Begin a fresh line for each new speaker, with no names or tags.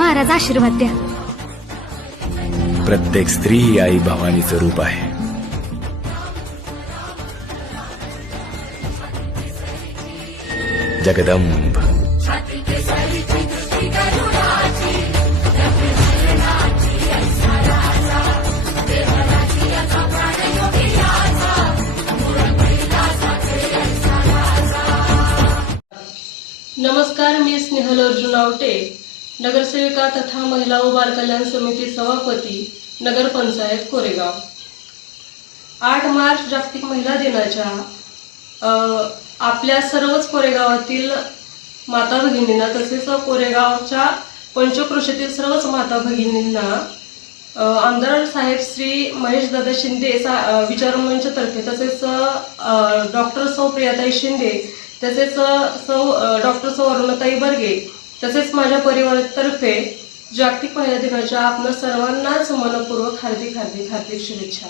महाराज आशीर्वाद द्या.
प्रत्येक स्त्री ही आई भवानीचं रूप आहे. जगदंब.
नमस्कार मी स्नेहल अर्जुन आवटे. नगरसेविका तथा महिला व बालकल्याण समिती सभापती नगरपंचायत कोरेगाव. आठ मार्च जागतिक महिला दिनाच्या आपल्या सर्वच कोरेगावातील माता भगिनींना तसेच कोरेगावच्या पंचक्रोशीतील सर्वच माता भगिनींना आमदार साहेब श्री महेश दादा शिंदे सा- विचारमंचतर्फे तसेच डॉक्टर सौ प्रियाताई शिंदे तसेच सौ डॉक्टर सौ अरुणाताई बर्गे तसेच माझ्या परिवारातर्फे जागतिक महिला दिनाच्या आपल्या सर्वांनाच मनपूर्वक हार्दिक हार्दिक हार्दिक शुभेच्छा.